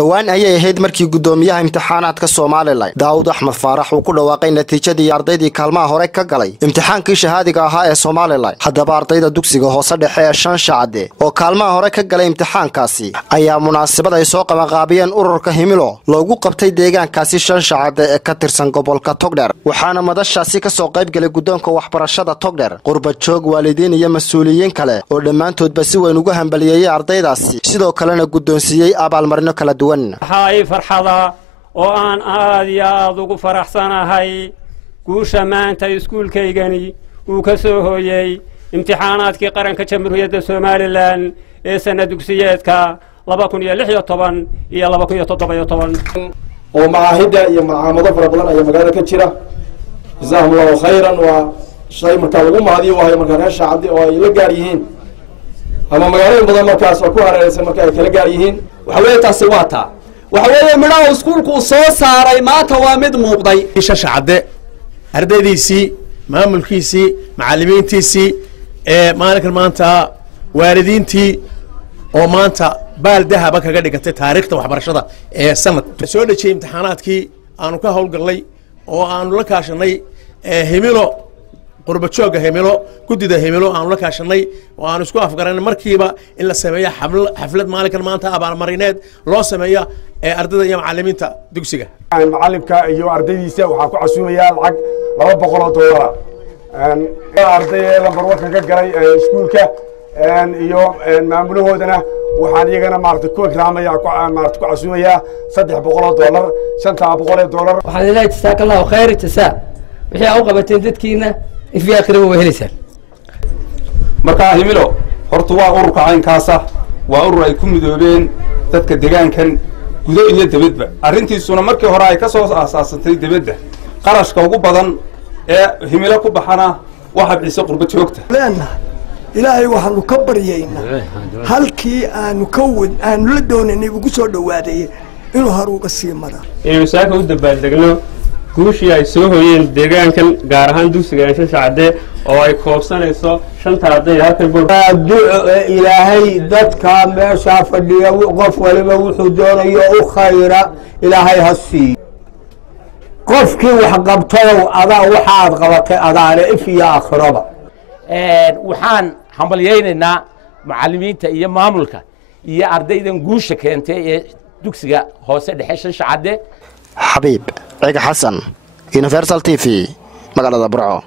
dhawaan ayay ahayd markii gudoomiyaha imtixaanaadka Soomaaliland Daawud Axmed Faarax uu ku dhawaaqay natiijadii ardaydii kaalmaha hore ka galay imtixaankii shahaadiga ahaa ee Soomaaliland. Haddaba ardayda dugsiga hoose dhexe ee Shanshaade oo kaalmaha hore ka galay imtixaankaasi ayaa munaasabad ay soo qabanqaabiyeen ururka Himilo loogu qabtay deegaankaasi Shanshaade ee ka tirsan gobolka Togdheer. Waxaana madashaasi ka soo qayb galay gudoonka waxbarashada Togdheer, qurba joog, waalidiin iyo mas'uuliyiin kale oo dhammaantoodba si weyn uga hambalyeeyay ardaydaasi, sidoo kalena gudoonsiiyay abaalmarino kala duwan. هاي فرحة وأن آدي أذوق فرح سنة هاي كوشة ما أنت يسكول كيجاني وكسوه يي امتحانات كي قرن كتمر يد سوماليلاند سنة دكسيات كا لبكون يلحية طبعا يلا بكون يتطبع طبعا ومعاهدة يا مع مضافر بلنا يا مقالة كتيرة جزاهم الله خيرا وشيء مكالوم هذه وهي مكانش عادي ويلقاريين أما مقالين بدل مركز وكوها رئيس مكان كيلقاريين وحويت سواتا وحوي مراو سكولكو soo saaray maanta waa mid muuqday Shanshaade ardaydiisi maamulkiisi macallimiintiisi maalinkan maanta waalidiintii oo maanta baal dahaba kaga dhigatay taariikhda waxbarashada ee sanad soo dhajay imtixaanaadkii aanu ka howlgalay oo aanu la kaashanay Himilo qurba jooga Himilo gudida Himilo aanu la kaashanay oo aanu isku afgaranay markiiba in la sameeyo xaflad maalinkan maanta abaalmarineed loo sameeyo ardayda iyo macallimiinta dugsiga. macallimka iyo ardaydiisa waxa ku casuumaya lacag $200 ardayda lambar 1 ka galay iskuulka iyo maamulahoodana waxaan iyagana maartay ku ikraamaya ku casuumaya $300 $500 waxaan ilaahay jazaaka Allahu khayr jasaa wixii aad u qabateen dadkiina في آخر وهلسة. مركا Himilo horta waa ururka caynkaasa waa urur ay ku midoobeen dadka deegaankan gudo iyo dibadba arintiisuna markii hore ay ka soo asaasantay dibadda qarashka ugu badan ee Himilo ku baxana waxa bixisa qurba joogta ilaahay waxaanu ka baryeynaa halkii aanu la doonaynay ugu soo dhawaaday inuu haruuga sii mara inuu saaka u dabaaldegno guushii ay soo hoyeen deegaankan gaar ahaan dugsiga Shanshaade oo ay koobsanayso 5 arday halka ilaahay dadka meesha fadhiya qof waliba wuxuu doonayo u khayra ilaahay hasi qofkii wax qabtay adaa waxaad qabatay adaale ifiya akhraba waxaan hambalyeynaa macallimiinta iyo maamulka iyo ardaydan guusha keentay ee dugsiga hoose dhexe Shanshaade. Habib Ciga Xasan, Universal TV, magaalada Burco.